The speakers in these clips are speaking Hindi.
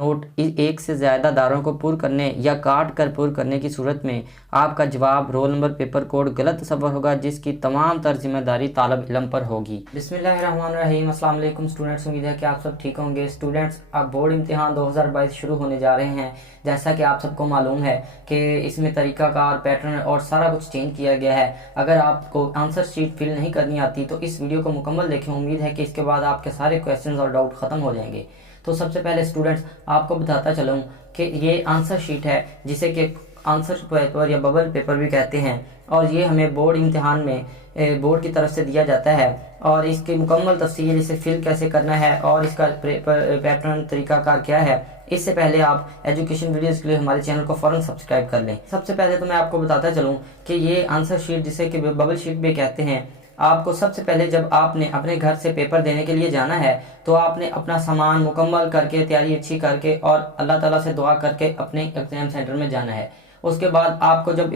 नोट एक से ज़्यादा दारों को पूर्ण करने या काट कर पूर्ण करने की सूरत में आपका जवाब रोल नंबर पेपर कोड गलत सबर होगा, जिसकी तमाम तर जिम्मेदारी तालब इल्म पर होगी। बिस्मिल्लाहिर्रहमानिर्रहीम। अस्सलाम वालेकुम स्टूडेंट्स, उम्मीद है कि आप सब ठीक होंगे। स्टूडेंट्स, अब बोर्ड इम्तिहान 2022 शुरू होने जा रहे हैं। जैसा कि आप सबको मालूम है कि इसमें तरीकाकार, पैटर्न और सारा कुछ चेंज किया गया है। अगर आपको आंसर शीट फिल नहीं करनी आती तो इस वीडियो को मुकम्मल देखें। उम्मीद है कि इसके बाद आपके सारे क्वेश्चन और डाउट ख़त्म हो जाएंगे। तो सबसे पहले स्टूडेंट्स, आपको बताता चलूँ कि ये आंसर शीट है, जिसे कि आंसर पेपर या बबल पेपर भी कहते हैं, और ये हमें बोर्ड इम्तिहान में बोर्ड की तरफ से दिया जाता है। और इसकी मुकम्मल तफसील, इसे फिल कैसे करना है और इसका पैटर्न तरीकाकार क्या है, इससे पहले आप एजुकेशन वीडियोस के लिए हमारे चैनल को फ़ौरन सब्सक्राइब कर लें। सबसे पहले तो मैं आपको बताता चलूँ कि ये आंसर शीट, जिसे कि बबल शीट भी कहते हैं, आपको सबसे पहले जब आपने अपने घर से पेपर देने के लिए जाना है तो आपने अपना सामान मुकम्मल करके, तैयारी अच्छी करके और अल्लाह ताला से दुआ करके अपने एग्ज़ाम सेंटर में जाना है। उसके बाद आपको जब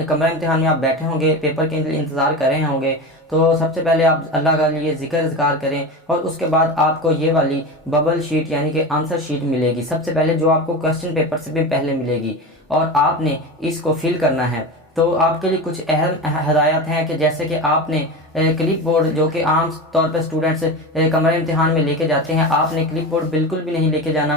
कमरा इम्तिहान में आप बैठे होंगे, पेपर के लिए इंतज़ार कर रहे होंगे, तो सबसे पहले आप अल्लाह के लिए ज़िक्र करें और उसके बाद आपको ये वाली बबल शीट यानी कि आंसर शीट मिलेगी। सबसे पहले जो आपको क्वेश्चन पेपर से भी पहले मिलेगी और आपने इसको फिल करना है। तो आपके लिए कुछ अहम हदायत हैं कि जैसे कि आपने क्लिप बोर्ड, जो कि आम तौर पर स्टूडेंट्स कमरा इम्तिहान में लेके जाते हैं, आपने क्लिप बोर्ड बिल्कुल भी नहीं लेके जाना।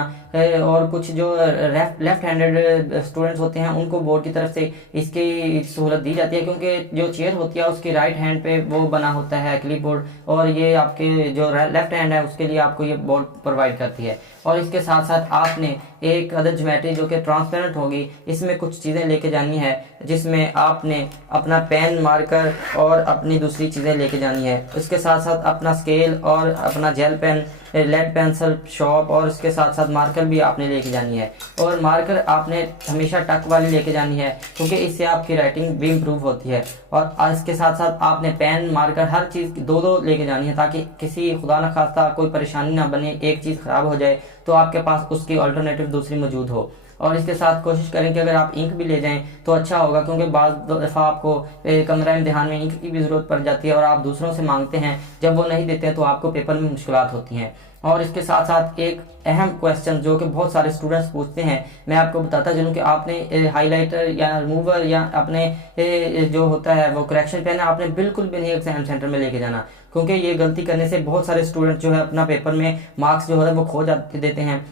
और कुछ जो लेफ्ट हैंडेड स्टूडेंट्स होते हैं उनको बोर्ड की तरफ से इसकी सहूलत दी जाती है, क्योंकि जो चेयर होती है उसकी राइट हैंड पे वो बना होता है क्लिप बोर्ड, और ये आपके जो लेफ्ट हैंड है उसके लिए आपको ये बोर्ड प्रोवाइड करती है। और इसके साथ साथ आपने एक अदद ज्योमेट्री जो कि ट्रांसपेरेंट होगी, इसमें कुछ चीज़ें लेके जानी है, जिसमें आपने अपना पेन, मार्कर और अपनी दूसरी चीज़ें लेके जानी है। इसके साथ साथ अपना स्केल और अपना gel pen, lead pencil, shop, और इसके साथ साथ मार्कर भी आपने लेके जानी है। और मार्कर आपने हमेशा टक वाली लेके जानी है, क्योंकि इससे आपकी राइटिंग भी इम्प्रूव होती है। और इसके साथ साथ आपने पेन, मार्कर, हर चीज़ दो लेके जानी है, ताकि किसी खुदा न खास्ता कोई परेशानी ना बने, एक चीज़ ख़राब हो जाए तो आपके पास उसकी अल्टरनेटिव दूसरी मौजूद हो। और इसके साथ कोशिश करें कि अगर आप इंक भी ले जाएं तो अच्छा होगा, क्योंकि बाज़ दफ़ा आपको कमरा इम्तिहान में इंक की भी ज़रूरत पड़ जाती है और आप दूसरों से मांगते हैं, जब वो नहीं देते हैं तो आपको पेपर में मुश्किलात होती हैं। और इसके साथ साथ एक अहम क्वेश्चन जो कि बहुत सारे स्टूडेंट्स पूछते हैं, मैं आपको बताता चलूँ कि आपने हाईलाइटर या रिमूवर या अपने जो होता है वो करेक्शन पेन आपने बिल्कुल भी नहीं एग्जाम सेंटर में लेके जाना, क्योंकि ये गलती करने से बहुत सारे स्टूडेंट जो है अपना पेपर में मार्क्स जो है वो खो देते हैं।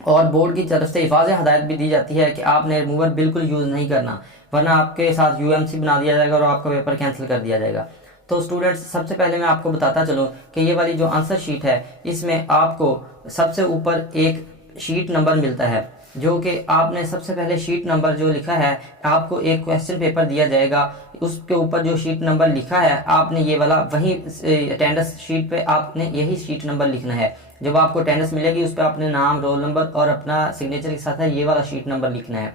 और बोर्ड की तरफ से वाज़ेह हदायत भी दी जाती है कि आपने रिमूवर बिल्कुल यूज़ नहीं करना, वरना आपके साथ यूएमसी बना दिया जाएगा और आपका पेपर कैंसिल कर दिया जाएगा। तो स्टूडेंट्स, सबसे पहले मैं आपको बताता चलूँ कि ये वाली जो आंसर शीट है, इसमें आपको सबसे ऊपर एक शीट नंबर मिलता है, जो कि आपने सबसे पहले शीट नंबर जो लिखा है, आपको एक क्वेश्चन पेपर दिया जाएगा, उसके ऊपर जो शीट नंबर लिखा है आपने ये वाला वही अटेंडेंस शीट पे आपने यही शीट नंबर लिखना है। जब आपको अटेंडेंस मिलेगी उस पर अपने नाम, रोल नंबर और अपना सिग्नेचर के साथ है ये वाला शीट नंबर लिखना है।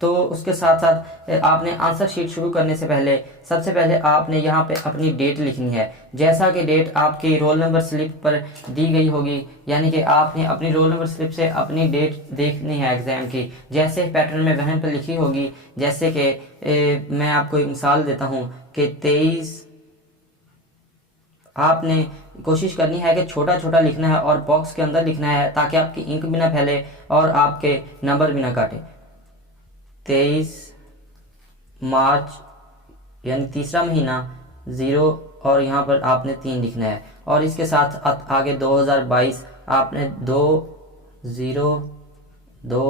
तो उसके साथ साथ आपने आंसर शीट शुरू करने से पहले सबसे पहले आपने यहाँ पे अपनी डेट लिखनी है, जैसा कि डेट आपकी रोल नंबर स्लिप पर दी गई होगी, यानी कि आपने अपनी रोल नंबर स्लिप से अपनी डेट देखनी है एग्ज़ाम की, जैसे पैटर्न में वहीं पर लिखी होगी। जैसे कि मैं आपको एक मिसाल देता हूँ कि 23, आपने कोशिश करनी है कि छोटा छोटा लिखना है और बॉक्स के अंदर लिखना है, ताकि आपकी इंक भी ना फैले और आपके नंबर भी ना काटे। 23 मार्च यानी तीसरा महीना 0 और यहाँ पर आपने 3 लिखना है। और इसके साथ आगे 2022 आपने 2, 0, 2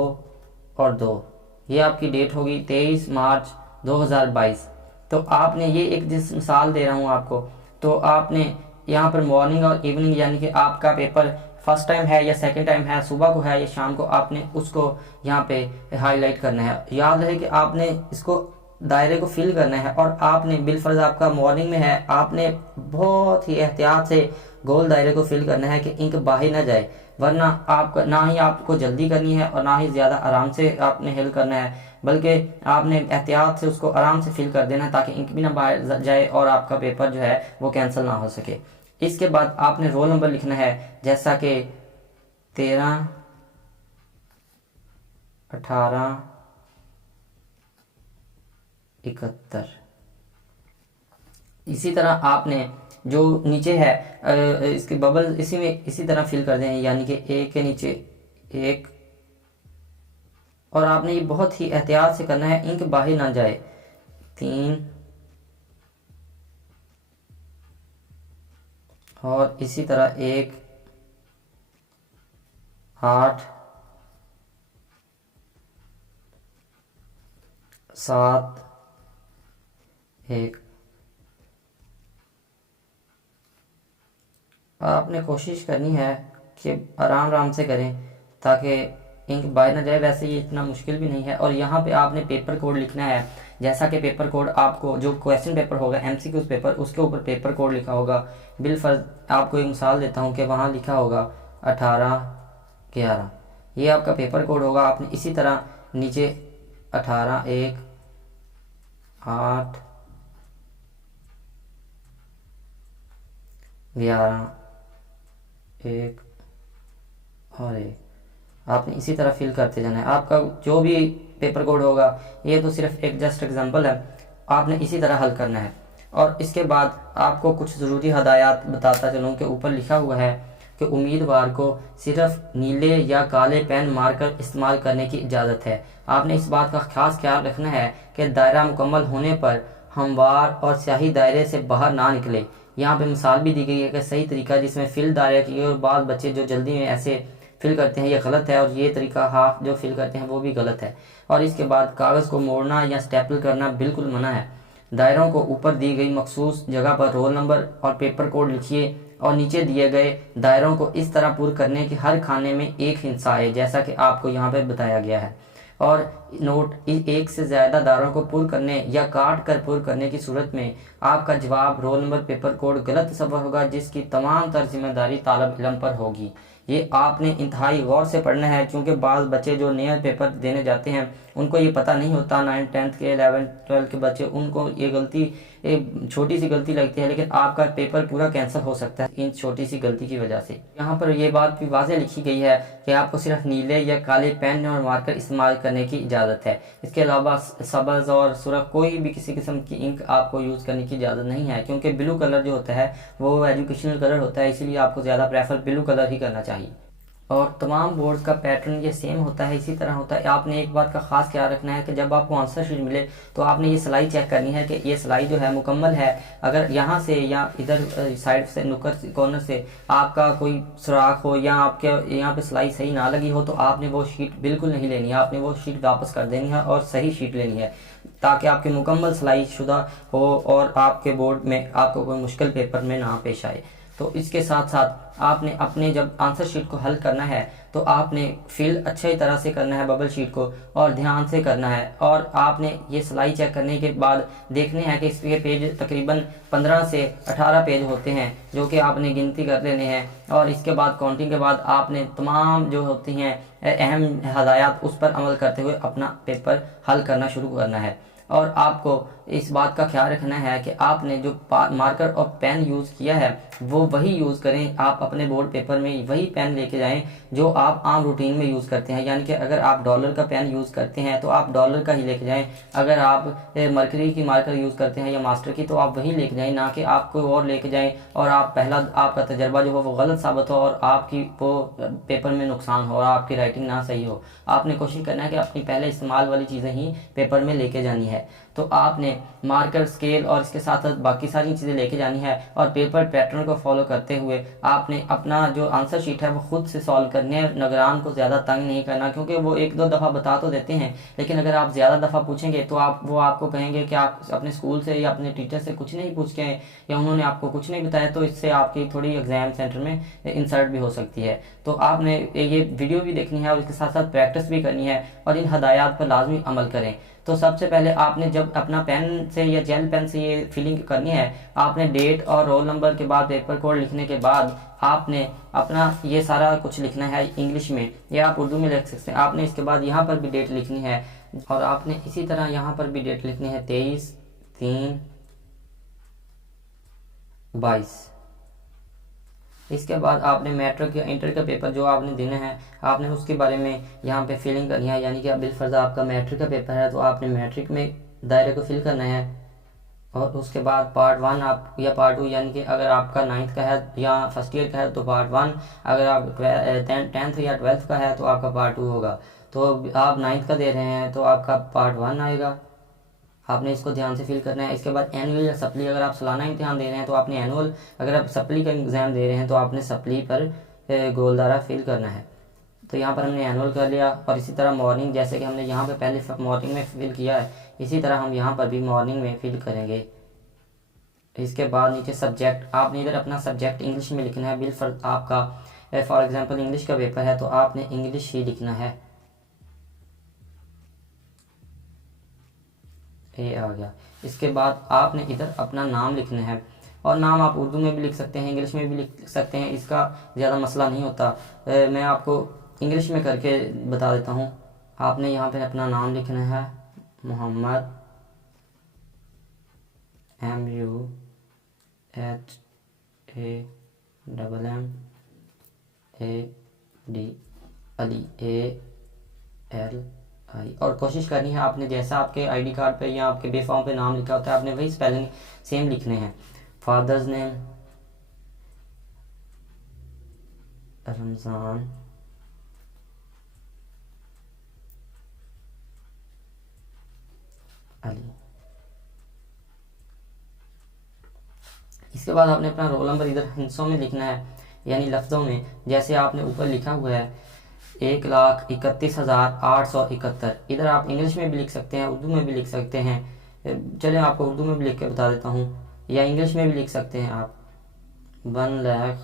और 2, ये आपकी डेट होगी 23 मार्च 2022। तो आपने ये एक जिस मिसाल दे रहा हूँ आपको, तो आपने यहाँ पर मॉर्निंग और इवनिंग, यानी कि आपका पेपर फर्स्ट टाइम है या सेकंड टाइम है, सुबह को है या शाम को, आपने उसको यहाँ पे हाईलाइट करना है। याद रहे कि आपने इसको दायरे को फिल करना है और आपने बिलफर्ज आपका मॉर्निंग में है, आपने बहुत ही एहतियात से गोल दायरे को फिल करना है कि इंक बाहर ना जाए, वरना आपका ना ही आपको जल्दी करनी है और ना ही ज़्यादा आराम से आपने हिल करना है, बल्कि आपने एहतियात से उसको आराम से फिल कर देना है, ताकि इंक भी ना बाहर जाए और आपका पेपर जो है वो कैंसिल ना हो सके। इसके बाद आपने रोल नंबर लिखना है, जैसा कि 13, 18, 71। इसी तरह आपने जो नीचे है इसके बबल इसी तरह फिल कर दें, यानी कि एक के नीचे एक और आपने ये बहुत ही एहतियात से करना है, इंक बाहर ना जाए। 3 और इसी तरह 1 8 7 1। आपने कोशिश करनी है कि आराम आराम से करें ताकि इंक बाहर ना जाए। वैसे ये इतना मुश्किल भी नहीं है। और यहाँ पे आपने पेपर कोड लिखना है, जैसा कि पेपर कोड आपको जो क्वेश्चन पेपर होगा MCQ पेपर, उसके ऊपर पेपर कोड लिखा होगा। बिलफर्ज आपको एक मिसाल देता हूँ कि वहाँ लिखा होगा 18 11, ये आपका पेपर कोड होगा। आपने इसी तरह नीचे 18 1 8 11 1 और 1 आपने इसी तरह फिल करते जाना है। आपका जो भी पेपर कोड होगा, ये तो सिर्फ एक जस्ट एग्जांपल है, आपने इसी तरह हल करना है। और इसके बाद आपको कुछ ज़रूरी हदायत बताता चलूँ कि ऊपर लिखा हुआ है कि उम्मीदवार को सिर्फ नीले या काले पेन मार्कर इस्तेमाल करने की इजाज़त है। आपने इस बात का खास ख्याल रखना है कि दायरा मुकम्मल होने पर हमवार और स्याही दायरे से बाहर ना निकले। यहाँ पे मिसाल भी दी गई है कि सही तरीका जिसमें फिल दायरा की, और बाद बच्चे जो जल्दी में ऐसे फिल करते हैं ये गलत है, और ये तरीका हाफ जो फिल करते हैं वो भी गलत है। और इसके बाद कागज़ को मोड़ना या स्टेपल करना बिल्कुल मना है। दायरों को ऊपर दी गई मखसूस जगह पर रोल नंबर और पेपर कोड लिखिए और नीचे दिए गए दायरों को इस तरह पूरा करने कि हर खाने में एक हिस्सा आए, जैसा कि आपको यहाँ पर बताया गया है। और नोट, एक से ज़्यादा दायरों को पुर करने या काट कर पुर करने की सूरत में आपका जवाब रोल नंबर पेपर कोड गलत तस्वर होगा, जिसकी तमाम तर जिम्मेदारी तालिब इल्म पर होगी। ये आपने इंतहाई गौर से पढ़ना है, क्योंकि बाज़ बच्चे जो नया पेपर देने जाते हैं उनको ये पता नहीं होता। 9th 10th के 11th 12th के बच्चे, उनको ये गलती, एक छोटी सी गलती लगती है, लेकिन आपका पेपर पूरा कैंसिल हो सकता है इन छोटी सी गलती की वजह से। यहाँ पर ये बात भी वाज़ेह लिखी गई है कि आपको सिर्फ नीले या काले पेन और मार्कर इस्तेमाल करने की इजाज़त है। इसके अलावा सब्ज़ और सुर्ख कोई भी किसी किस्म की इंक आपको यूज़ करने की इजाज़त नहीं है, क्योंकि ब्लू कलर जो होता है वो एजुकेशनल कलर होता है, इसीलिए आपको ज़्यादा प्रेफर ब्लू कलर ही करना चाहिए। और तमाम बोर्ड्स का पैटर्न ये सेम होता है, इसी तरह होता है। आपने एक बात का खास ख्याल रखना है कि जब आपको आंसर शीट मिले तो आपने ये सिलाई चेक करनी है कि ये सिलाई जो है मुकम्मल है। अगर यहाँ से या इधर साइड से नुक्कड़ कॉर्नर से आपका कोई सुराख हो या आपके यहाँ पे सिलाई सही ना लगी हो, तो आपने वो शीट बिल्कुल नहीं लेनी है, आपने वो शीट वापस कर देनी है और सही शीट लेनी है, ताकि आपकी मुकम्मल सिलाई शुदा हो और आपके बोर्ड में आपको कोई मुश्किल पेपर में ना पेश आए। तो इसके साथ साथ आपने अपने जब आंसर शीट को हल करना है तो आपने फिल अच्छी तरह से करना है बबल शीट को, और ध्यान से करना है। और आपने ये सिलाई चेक करने के बाद देखने हैं कि इसके पेज तकरीबन 15 से 18 पेज होते हैं, जो कि आपने गिनती कर लेने हैं। और इसके बाद काउंटिंग के बाद आपने तमाम जो होती हैं अहम हदायत उस पर अमल करते हुए अपना पेपर हल करना शुरू करना है। और आपको इस बात का ख्याल रखना है कि आपने जो मार्कर और पेन यूज़ किया है वो वही यूज़ करें। आप अपने बोर्ड पेपर में वही पेन लेके जाएं जो आप आम रूटीन में यूज़ करते हैं, यानी कि अगर आप डॉलर का पेन यूज़ करते हैं तो आप डॉलर का ही लेके जाएं। अगर आप मरकरी की मार्कर यूज़ करते हैं या मास्टर की, तो आप वही लेके जाएं, ना कि आप कोई और लेके जाएं और आप पहला आपका तजर्बा जो हो वो गलत साबित हो और आपकी वो पेपर में नुकसान हो और आपकी राइटिंग ना सही हो। आपने कोशिश करना है कि अपनी पहले इस्तेमाल वाली चीज़ें ही पेपर में लेके जानी है। तो आपने मार्कर, स्केल और इसके साथ साथ बाकी सारी चीज़ें लेके जानी है, और पेपर पैटर्न को फॉलो करते हुए आपने अपना जो आंसर शीट है वो खुद से सॉल्व करनी है। निगरान को ज़्यादा तंग नहीं करना, क्योंकि वो एक दो दफ़ा बता तो देते हैं, लेकिन अगर आप ज़्यादा दफ़ा पूछेंगे तो वो आपको कहेंगे कि आप अपने स्कूल से या अपने टीचर से कुछ नहीं पूछ के आए या उन्होंने आपको कुछ नहीं बताया, तो इससे आपकी थोड़ी एग्जाम सेंटर में इंसल्ट भी हो सकती है। तो आपने ये वीडियो भी देखनी है और इसके साथ साथ प्रैक्टिस भी करनी है, और इन हदायत पर लाजमी अमल करें। तो सबसे पहले आपने जब अपना पेन से या जेल पेन से ये फिलिंग करनी है, आपने डेट और रोल नंबर के बाद पेपर कोड लिखने के बाद आपने अपना ये सारा कुछ लिखना है इंग्लिश में, या आप उर्दू में लिख सकते हैं। आपने इसके बाद यहाँ पर भी डेट लिखनी है, और आपने इसी तरह यहाँ पर भी डेट लिखनी है 23/3/22। इसके बाद आपने मैट्रिक या इंटर का पेपर जो आपने देना है, आपने उसके बारे में यहाँ पे फिलिंग करनी है, यानी कि अब बिलफर्ज आपका मैट्रिक का पेपर है तो आपने मैट्रिक में दायरे को फिल करना है। और उसके बाद पार्ट 1 आप या पार्ट 2, यानी कि अगर आपका 9th का है या फर्स्ट ईयर का है तो पार्ट 1, अगर आप 10th या 12th का है तो आपका पार्ट 2 होगा। तो आप 9th का दे रहे हैं तो आपका पार्ट 1 आएगा, आपने इसको ध्यान से फिल करना है। इसके बाद एनुअल या सप्ली, अगर आप सालाना इम्तिहान दे रहे हैं तो आपने एनुअल, अगर आप सप्ली का एग्ज़ाम दे रहे हैं तो आपने सप्ली पर गोलदारा फिल करना है। तो यहाँ पर हमने एनुअल कर लिया। और इसी तरह मॉर्निंग, जैसे कि हमने यहाँ पे पहले मॉर्निंग में फिल किया है, इसी तरह हम यहाँ पर भी मॉर्निंग में फिल करेंगे। इसके बाद नीचे सब्जेक्ट, आपने इधर अपना सब्जेक्ट इंग्लिश में लिखना है। बिल आपका फॉर एग्जांपल इंग्लिश का पेपर है तो आपने इंग्लिश ही लिखना है। ये आ गया। इसके बाद आपने इधर अपना नाम लिखना है, और नाम आप उर्दू में भी लिख सकते हैं, इंग्लिश में भी लिख सकते हैं, इसका ज़्यादा मसला नहीं होता। मैं आपको इंग्लिश में करके बता देता हूँ। आपने यहाँ पे अपना नाम लिखना है, मोहम्मद MUHAMMAD, अली ALI। और कोशिश करनी है आपने जैसा आपके आईडी कार्ड पे या आपके बेफॉर्म पे नाम लिखा होता है, आपने वही स्पेलिंग सेम लिखने हैं। Father's name Ramzan Ali. इसके बाद आपने अपना रोल नंबर इधर हिंसों में लिखना है, यानी लफ्ज़ों में। जैसे आपने ऊपर लिखा हुआ है 1,31,871, इधर आप इंग्लिश में भी लिख सकते हैं, उर्दू में भी लिख सकते हैं। चलिए आपको उर्दू में भी लिख के बता देता हूँ, या इंग्लिश में भी लिख सकते हैं आप। 1,18,,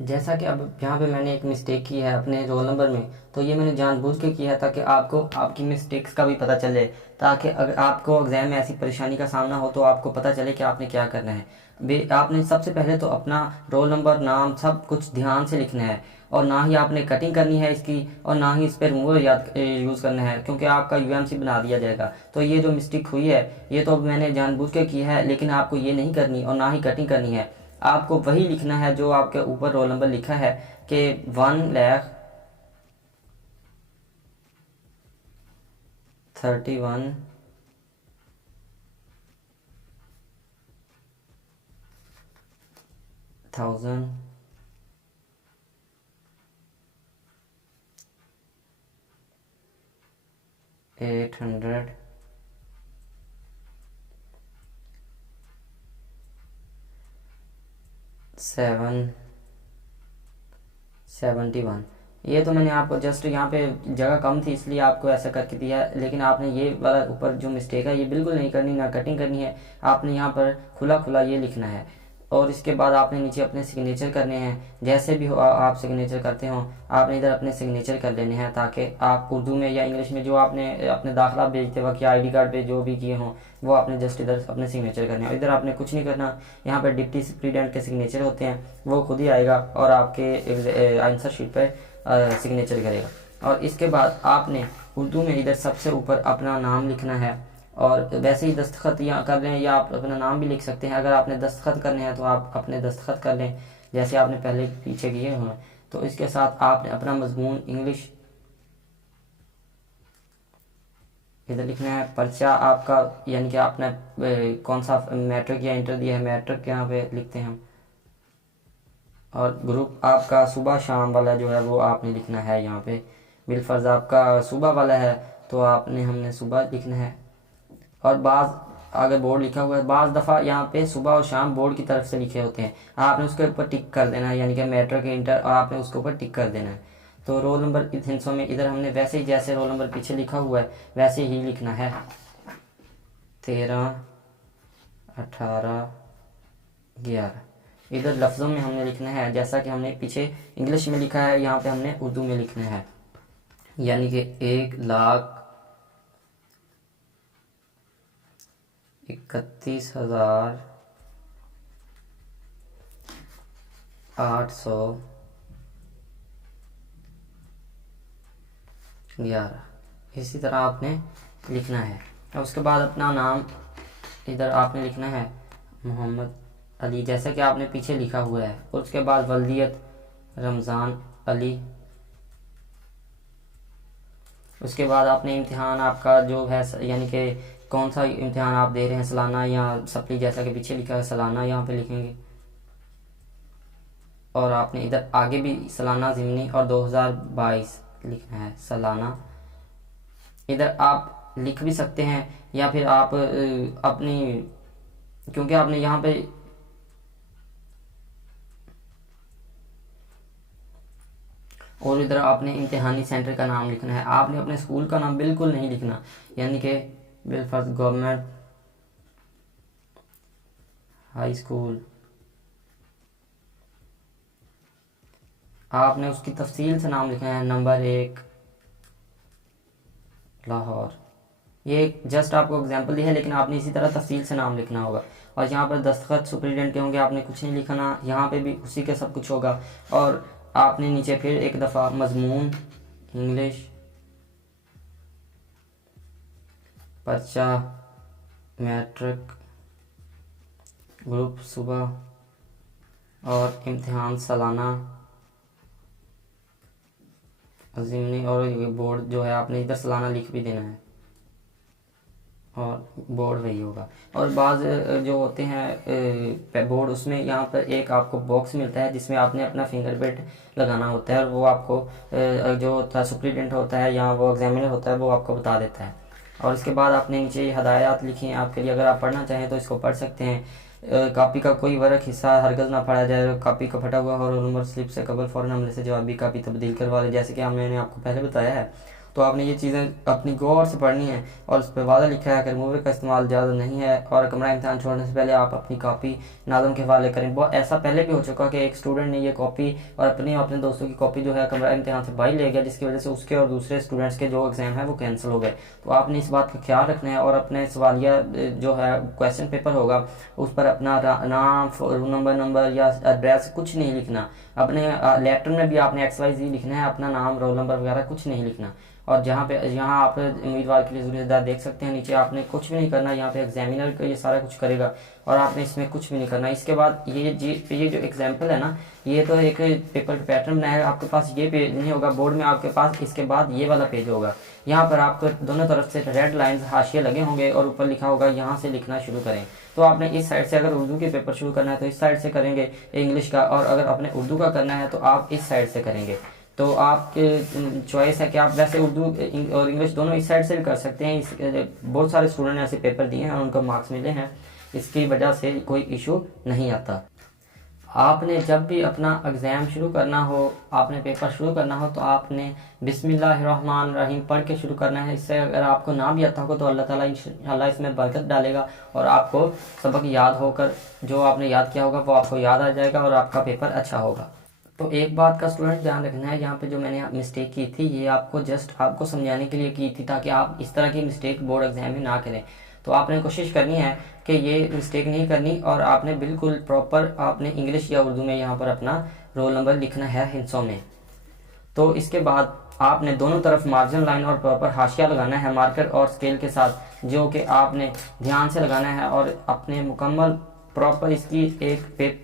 जैसा कि अब यहाँ पे मैंने एक मिस्टेक की है अपने रोल नंबर में, तो ये मैंने जानबूझ के किया है ताकि आपको आपकी मिस्टेक्स का भी पता चले, ताकि अगर आपको एग्ज़ाम में ऐसी परेशानी का सामना हो तो आपको पता चले कि आपने क्या करना है। आपने सबसे पहले तो अपना रोल नंबर, नाम, सब कुछ ध्यान से लिखना है, और ना ही आपने कटिंग करनी है इसकी, और ना ही इस पर रिमूवर यूज़ करना है, क्योंकि आपका UMC बना दिया जाएगा। तो ये जो मिस्टेक हुई है ये तो मैंने जानबूझ के की है, लेकिन आपको ये नहीं करनी और ना ही कटिंग करनी है। आपको वही लिखना है जो आपके ऊपर रोल नंबर लिखा है कि 1,31,871, ये तो मैंने आपको जस्ट यहाँ पे जगह कम थी इसलिए आपको ऐसा करके दिया है, लेकिन आपने ये वाला ऊपर जो मिस्टेक है ये बिल्कुल नहीं करनी, ना कटिंग करनी है। आपने यहाँ पर खुला खुला ये लिखना है, और इसके बाद आपने नीचे अपने सिग्नेचर करने हैं। जैसे भी हो आप सिग्नेचर करते हो, आपने इधर अपने सिग्नेचर कर लेने हैं, ताकि आप उर्दू में या इंग्लिश में जो आपने अपने दाखिला भेजते वक्त या आईडी कार्ड पे जो भी किए हों वो आपने जस्ट इधर अपने सिग्नेचर करने हैं। इधर आपने कुछ नहीं करना। यहाँ पर डिप्टी सुप्रीडेंट के सिग्नेचर होते हैं, वो खुद ही आएगा और आपके आंसर शीट पर सिग्नेचर करेगा। और इसके बाद आपने उर्दू में इधर सबसे ऊपर अपना नाम लिखना है, और वैसे ही दस्तखत या कर लें, या आप अपना नाम भी लिख सकते हैं। अगर आपने दस्तखत करने हैं तो आप अपने दस्तखत कर लें जैसे आपने पहले पीछे किए हुए। तो इसके साथ आपने अपना मजमून इंग्लिश इधर लिखना है। पर्चा आपका, यानी कि आपने कौन सा मैट्रिक या इंटर दिया है, मैट्रिक यहाँ पे लिखते हैं हम। और ग्रुप आपका सुबह शाम वाला जो है वो आपने लिखना है यहाँ पे। बिलफर्ज आपका सुबह वाला है तो हमने सुबह लिखना है। और अगर बोर्ड लिखा हुआ है, बाज़ दफ़ा यहाँ पे सुबह और शाम बोर्ड की तरफ से लिखे होते हैं, आपने उसके ऊपर टिक कर देना है, यानी कि मैट्रिक इंटर, और आपने उसके ऊपर टिक कर देना है। तो रोल नंबर इस हिस्सों में इधर हमने वैसे ही जैसे रोल नंबर पीछे लिखा हुआ है वैसे ही लिखना है। 13, 18, 11 इधर लफ्ज़ों में हमने लिखना है, जैसा कि हमने पीछे इंग्लिश में लिखा है यहाँ पे हमने उर्दू में लिखना है, यानी कि 1,31,811 इसी तरह आपने लिखना है। और उसके बाद अपना नाम इधर आपने लिखना है मोहम्मद अली, जैसा कि आपने पीछे लिखा हुआ है। और उसके बाद वल्दियत रमज़ान अली, उसके बाद आपने इम्तिहान आपका जो है यानी कि कौन सा इम्तिहान आप दे रहे हैं, सालाना या सप्ली, जैसा कि पीछे लिखा है सालाना यहाँ पे लिखेंगे। और आपने इधर आगे भी सालाना ज़िमनी और 2022 लिखना है सालाना। इधर आप लिख भी सकते हैं या फिर आप अपनी, क्योंकि आपने यहाँ पे और इधर आपने इम्तिहानी सेंटर का नाम लिखना है। आपने अपने स्कूल का नाम बिल्कुल नहीं लिखना, यानी कि बेलफास्ट गवर्नमेंट हाई स्कूल। आपने उसकी तफसील से नाम लिखना है, नंबर 1 लाहौर। ये जस्ट आपको एग्जांपल दी है, लेकिन आपने इसी तरह तफसील से नाम लिखना होगा। और यहाँ पर दस्तखत सुपरिटेंडेंट के होंगे, आपने कुछ नहीं लिखना, यहाँ पे भी उसी के सब कुछ होगा। और आपने नीचे फिर एक दफ़ा मजमून इंग्लिश, पर्चा मैट्रिक ग्रुप सुबह और इम्तिहान सालाना ज़िमनी, और ये बोर्ड जो है आपने इधर सालाना लिख भी देना है और बोर्ड वही होगा। और बाज़ जो होते हैं बोर्ड, उसमें यहाँ पर एक आपको बॉक्स मिलता है जिसमें आपने अपना फिंगरप्रिंट लगाना होता है, और वो आपको जो सुपरिटेंडेंट होता है या वो एग्जामिनर होता है वो आपको बता देता है। और इसके बाद आपने नीचे ये हदायत लिखी हैं आपके लिए, अगर आप पढ़ना चाहें तो इसको पढ़ सकते हैं। कापी का कोई वर्क हिस्सा हरगज़ ना पढ़ा जाए, कापी का फटा हुआ और नंबर स्लिप से कबल फ़ौरन हमले से जवाबी कापी तब्दील करवा लें, जैसे कि मैंने आपको पहले बताया है। तो आपने ये चीज़ें अपनी गौर से पढ़नी है। और उस पर वादा लिखा है कि रिमूवर का इस्तेमाल ज़्यादा नहीं है, और कमरा इम्तहान छोड़ने से पहले आप अपनी कापी नाज़िम के हवाले करें। बहुत ऐसा पहले भी हो चुका कि एक स्टूडेंट ने ये कॉपी और अपने दोस्तों की कॉपी जो है कमरा इम्तहान से बाहर ले गया, जिसकी वजह से उसके और दूसरे स्टूडेंट्स के जो एग्ज़ाम है वो कैंसिल हो गए। तो आपने इस बात का ख्याल रखना है, और अपने सवालिया जो है क्वेश्चन पेपर होगा उस पर अपना नाम, नंबर या एड्रेस कुछ नहीं लिखना। अपने लेटर में भी आपने XYZ लिखना है, अपना नाम, रोल नंबर वगैरह कुछ नहीं लिखना। और यहाँ आप उम्मीदवार के लिए ज़रूरी देख सकते हैं, नीचे आपने कुछ भी नहीं करना, यहाँ पे एग्जामिनर का ये सारा कुछ करेगा और आपने इसमें कुछ भी नहीं करना। इसके बाद ये जो एग्जाम्पल है ना, ये तो एक पेपर का पैटर्न बनाया है, आपके पास ये पेज नहीं होगा बोर्ड में आपके पास, इसके बाद ये वाला पेज होगा। यहाँ पर आपको दोनों तरफ से रेड लाइंस हाशिए लगे होंगे और ऊपर लिखा होगा यहाँ से लिखना शुरू करें। तो आपने इस साइड से, अगर उर्दू के पेपर शुरू करना है तो इस साइड से करेंगे इंग्लिश का, और अगर आपने उर्दू का करना है तो आप इस साइड से करेंगे। तो आपके चॉइस है कि आप वैसे उर्दू और इंग्लिश दोनों इस साइड से भी कर सकते हैं। बहुत सारे स्टूडेंट ने ऐसे पेपर दिए हैं और उनको मार्क्स मिले हैं, इसकी वजह से कोई इशू नहीं आता। आपने जब भी अपना एग्ज़ाम शुरू करना हो, आपने पेपर शुरू करना हो, तो आपने बिस्मिल्लाहिर्रहमानिर्रहीम पढ़ के शुरू करना है। इससे अगर आपको ना भी आता हो तो अल्लाह ताला इंशाअल्लाह इसमें बरकत डालेगा और आपको सबक याद होकर, जो आपने याद किया होगा वो आपको याद आ जाएगा और आपका पेपर अच्छा होगा। तो एक बात का स्टूडेंट ध्यान रखना है, यहाँ पे जो मैंने मिस्टेक की थी ये आपको जस्ट आपको समझाने के लिए की थी, ताकि आप इस तरह की मिस्टेक बोर्ड एग्जाम में ना करें। तो आपने कोशिश करनी है कि ये मिस्टेक नहीं करनी, और आपने बिल्कुल प्रॉपर आपने इंग्लिश या उर्दू में यहाँ पर अपना रोल नंबर लिखना है हिंसों में। तो इसके बाद आपने दोनों तरफ मार्जिन लाइन और प्रॉपर हाशिया लगाना है मार्कर और स्केल के साथ, जो कि आपने ध्यान से लगाना है, और अपने मुकम्मल प्रॉपर इसकी एक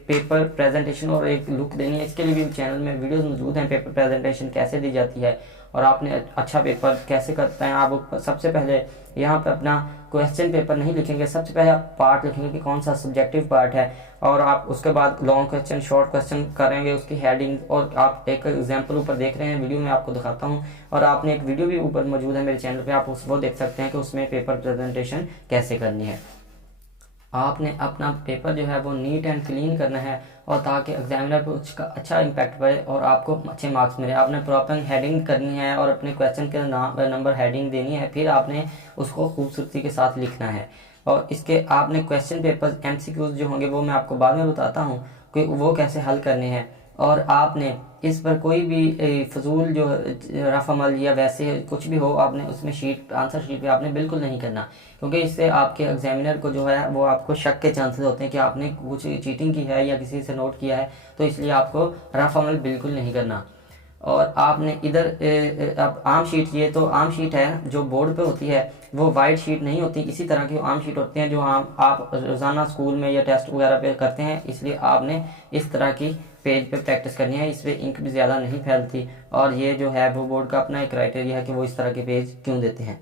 पेपर प्रेजेंटेशन और एक लुक देनी है। इसके लिए भी चैनल में वीडियोस मौजूद हैं, पेपर प्रेजेंटेशन कैसे दी जाती है और आपने अच्छा पेपर कैसे करते हैं। आप सबसे पहले यहाँ पे अपना क्वेश्चन पेपर नहीं लिखेंगे, सबसे पहले आप पार्ट लिखेंगे कि कौन सा सब्जेक्टिव पार्ट है, और आप उसके बाद लॉन्ग क्वेश्चन, शॉर्ट क्वेश्चन करेंगे, उसकी हेडिंग। और आप एक एग्जाम्पल ऊपर देख रहे हैं, वीडियो में आपको दिखाता हूँ, और आपने एक वीडियो भी ऊपर मौजूद है मेरे चैनल पे, आप वो देख सकते हैं कि उसमें पेपर प्रेजेंटेशन कैसे करनी है। आपने अपना पेपर जो है वो नीट एंड क्लीन करना है, और ताकि एग्जामिनर पर उसका अच्छा इम्पैक्ट पड़े और आपको अच्छे मार्क्स मिले। आपने प्रॉपर हेडिंग करनी है और अपने क्वेश्चन के नंबर हेडिंग देनी है, फिर आपने उसको खूबसूरती के साथ लिखना है। और इसके आपने क्वेश्चन पेपर MCQs जो होंगे वो मैं आपको बाद में बताता हूँ कि वो कैसे हल करने हैं। और आपने इस पर कोई भी फजूल जो रफ अमल या वैसे कुछ भी हो, आपने उसमें आंसर शीट पे आपने बिल्कुल नहीं करना, क्योंकि इससे आपके एग्जामिनर को जो है वो आपको शक के चांसेस होते हैं कि आपने कुछ चीटिंग की है या किसी से नोट किया है। तो इसलिए आपको रफ अमल बिल्कुल नहीं करना। और आपने इधर अब आम शीट, ये तो आम शीट है जो बोर्ड पे होती है, वो वाइट शीट नहीं होती, इसी तरह की आम शीट होती हैं जो आप रोज़ाना स्कूल में या टेस्ट वगैरह पे करते हैं, इसलिए आपने इस तरह की पेज पे प्रैक्टिस करनी है। इस पर इंक भी ज़्यादा नहीं फैलती, और ये जो है वो बोर्ड का अपना एक क्राइटेरिया है कि वो इस तरह के पेज क्यों देते हैं।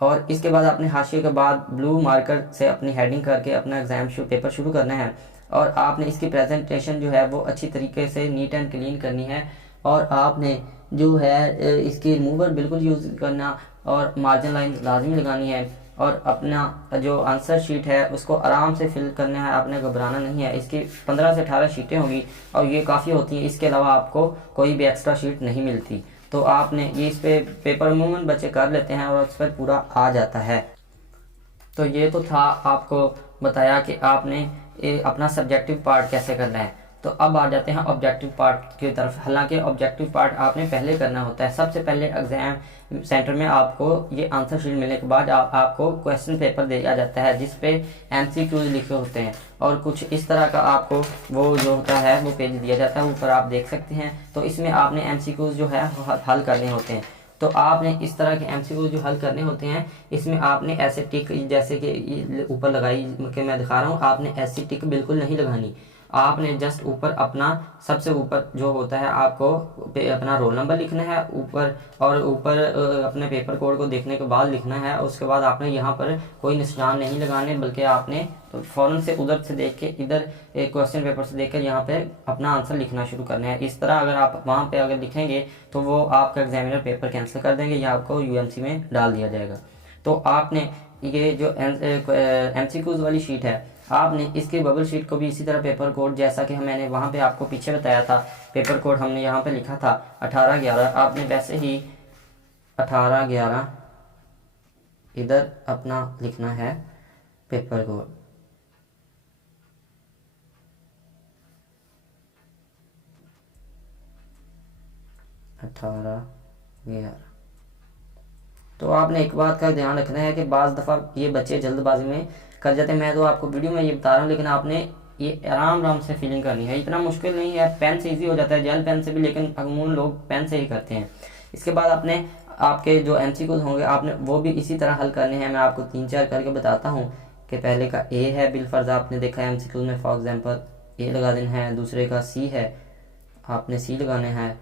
और इसके बाद आपने हाशिए के बाद ब्लू मार्कर से अपनी हेडिंग करके अपना एग्जाम पेपर शुरू करना है, और आपने इसकी प्रेजेंटेशन जो है वो अच्छी तरीके से नीट एंड क्लीन करनी है, और आपने जो है इसकी रिमूवर बिल्कुल यूज़ करना, और मार्जिन लाइन लाजमी लगानी है, और अपना जो आंसर शीट है उसको आराम से फिल करना है, आपने घबराना नहीं है। इसकी 15 से 18 शीटें होंगी और ये काफ़ी होती हैं, इसके अलावा आपको कोई भी एक्स्ट्रा शीट नहीं मिलती। तो आपने ये इस पे पेपर अमूमन बच्चे कर लेते हैं और उस पर पूरा आ जाता है। तो ये तो था आपको बताया कि आपने अपना सब्जेक्टिव पार्ट कैसे करना है। तो अब आ जाते हैं ऑब्जेक्टिव पार्ट की तरफ। हालांकि ऑब्जेक्टिव पार्ट आपने पहले करना होता है। सबसे पहले एग्जाम सेंटर में आपको ये आंसर शीट मिलने के बाद आपको क्वेश्चन पेपर दिया जाता है जिस पे एमसीक्यूज लिखे होते हैं, और कुछ इस तरह का आपको वो जो होता है वो पेज दिया जाता है, ऊपर आप देख सकते हैं। तो इसमें आपने एमसीक्यूज जो है हल करने होते हैं। तो आपने इस तरह के एमसीक्यू जो हल करने होते हैं, इसमें आपने ऐसे टिक, जैसे कि ऊपर लगाई कि मैं दिखा रहा हूँ, आपने ऐसी टिक बिल्कुल नहीं लगानी। आपने जस्ट ऊपर अपना सबसे ऊपर जो होता है आपको अपना रोल नंबर लिखना है ऊपर, और ऊपर अपने पेपर कोड को देखने के बाद लिखना है। उसके बाद आपने यहाँ पर कोई निशान नहीं लगाने, बल्कि आपने तो फ़ौरन से उधर से देख के इधर एक क्वेश्चन पेपर से देखकर यहाँ पे अपना आंसर लिखना शुरू करना है। इस तरह अगर आप वहाँ पे अगर लिखेंगे तो वो आपका एग्जामिनर पेपर कैंसिल कर देंगे या आपको यूएमसी में डाल दिया जाएगा। तो आपने ये जो एमसीक्यूज वाली शीट है, आपने इसके बबल शीट को भी इसी तरह पेपर कोड, जैसा कि मैंने वहाँ पे आपको पीछे बताया था, पेपर कोड हमने यहाँ पे लिखा था 1811, आपने वैसे ही 1811 इधर अपना लिखना है पेपर कोड। तो आपने एक बात का ध्यान रखना है कि बाज़ दफ़ा ये बच्चे जल्दबाजी में कर जाते हैं। मैं तो आपको वीडियो में ये बता रहा हूँ, लेकिन आपने ये आराम आराम से फिलिंग करनी है, इतना मुश्किल नहीं है। पेन से इजी हो जाता है, जेल पेन से भी, लेकिन अमूमन लोग पेन से ही करते हैं। इसके बाद आपने आपके जो एमसीक्यूज होंगे आपने वो भी इसी तरह हल करने हैं। मैं आपको 3-4 करके बताता हूँ कि पहले का ए है, बिलफर्ज आपने देखा है एमसीक्यूज में, फॉर एग्जाम्पल ए लगा देना है। दूसरे का सी है, आपने सी लगाना है।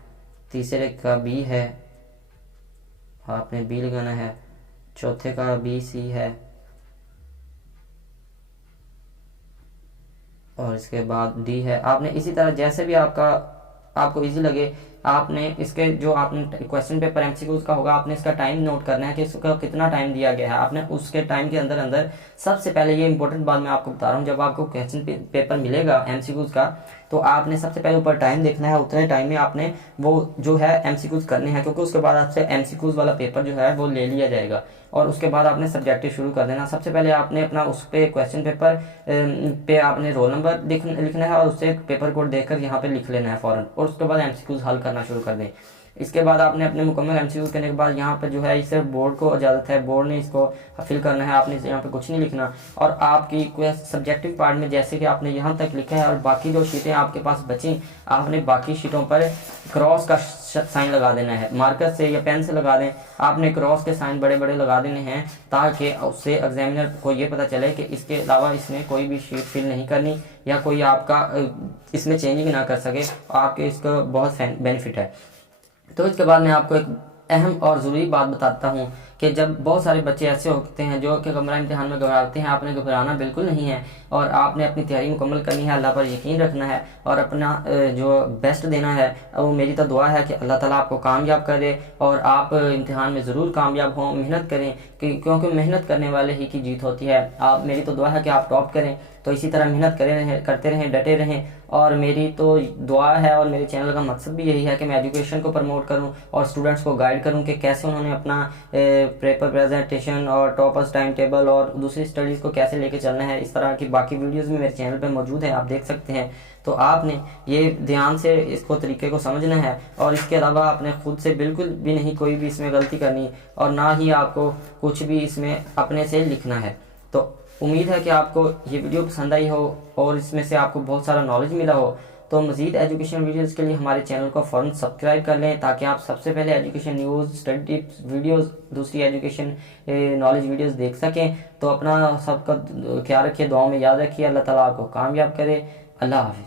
तीसरे का बी है, आपने बी लगाना है। चौथे का बी सी है, और इसके बाद डी है। आपने इसी तरह जैसे भी आपको इजी लगे, आपने इसके जो आपने क्वेश्चन पेपर एमसीक्यूज का होगा, आपने इसका टाइम नोट करना है कि इसका कितना टाइम दिया गया है। आपने उसके टाइम के अंदर अंदर सबसे पहले, ये इंपॉर्टेंट बात मैं आपको बता रहा हूँ, जब आपको क्वेश्चन पेपर मिलेगा एमसीक्यूज का, तो आपने सबसे पहले ऊपर टाइम देखना है। उतने टाइम में आपने वो जो है एमसीक्यूज करने हैं, क्योंकि उसके बाद आपसे एमसीक्यूज वाला पेपर जो है वो ले लिया जाएगा, और उसके बाद आपने सब्जेक्टिव शुरू कर देना। सबसे पहले आपने अपना उस पे क्वेश्चन पेपर पे आपने रोल नंबर लिखना है, और उससे पेपर कोड देखकर यहाँ पे लिख लेना है फ़ौरन, और उसके बाद एमसीक्यूज हल करना शुरू कर दें। इसके बाद आपने अपने मुकम्मल एमसीक्यू करने के बाद यहाँ पर जो है सिर्फ बोर्ड को इजाज़त है, बोर्ड ने इसको फिल करना है, आपने यहाँ पे कुछ नहीं लिखना। और आपकी कोई सब्जेक्टिव पार्ट में जैसे कि आपने यहाँ तक लिखा है, और बाकी जो शीटें आपके पास बची, आपने बाकी शीटों पर क्रॉस का साइन लगा देना है, मार्कर से या पेन से लगा दें। आपने क्रॉस के साइन बड़े बड़े लगा देने हैं, ताकि उससे एग्जामिनर को ये पता चले कि इसके अलावा इसने कोई भी शीट फिल नहीं करनी, या कोई आपका इसमें चेंजिंग ना कर सके। आपके इसका बहुत बेनिफिट है। तो इसके बाद मैं आपको एक अहम और ज़रूरी बात बताता हूँ कि जब बहुत सारे बच्चे ऐसे होते हैं जो कि कमरा इम्तिहान में घबराते हैं, आपने घबराना बिल्कुल नहीं है, और आपने अपनी तैयारी मुकम्मल करनी है, अल्लाह पर यकीन रखना है, और अपना जो बेस्ट देना है। वो मेरी तो दुआ है कि अल्लाह ताला आपको कामयाब करे, और आप इम्तिहान में ज़रूर कामयाब हों। मेहनत करें, क्योंकि मेहनत करने वाले ही की जीत होती है। आप मेरी तो दुआ है कि आप टॉप करें। तो इसी तरह मेहनत करते रहें, डटे रहें। और मेरी तो दुआ है, और मेरे चैनल का मकसद भी यही है कि मैं एजुकेशन को प्रमोट करूं और स्टूडेंट्स को गाइड करूं कि कैसे उन्होंने अपना पेपर प्रेजेंटेशन और टॉपर्स टाइम टेबल और दूसरी स्टडीज़ को कैसे लेके चलना है। इस तरह की बाकी वीडियोस भी मेरे चैनल पे मौजूद है, आप देख सकते हैं। तो आपने ये ध्यान से इसको तरीके को समझना है, और इसके अलावा आपने खुद से बिल्कुल भी नहीं कोई भी इसमें गलती करनी, और ना ही आपको कुछ भी इसमें अपने से लिखना है। तो उम्मीद है कि आपको ये वीडियो पसंद आई हो और इसमें से आपको बहुत सारा नॉलेज मिला हो। तो मज़ीद एजुकेशन वीडियोज़ के लिए हमारे चैनल को फ़ौरन सब्सक्राइब कर लें ताकि आप सबसे पहले education news, study tips videos, दूसरी एजुकेशन नॉलेज वीडियोज़ देख सकें। तो अपना सबका ख्याल रखिए, दुआ में याद रखिए। अल्लाह ताला आपको कामयाब करे। अल्लाह हाफ़िज़।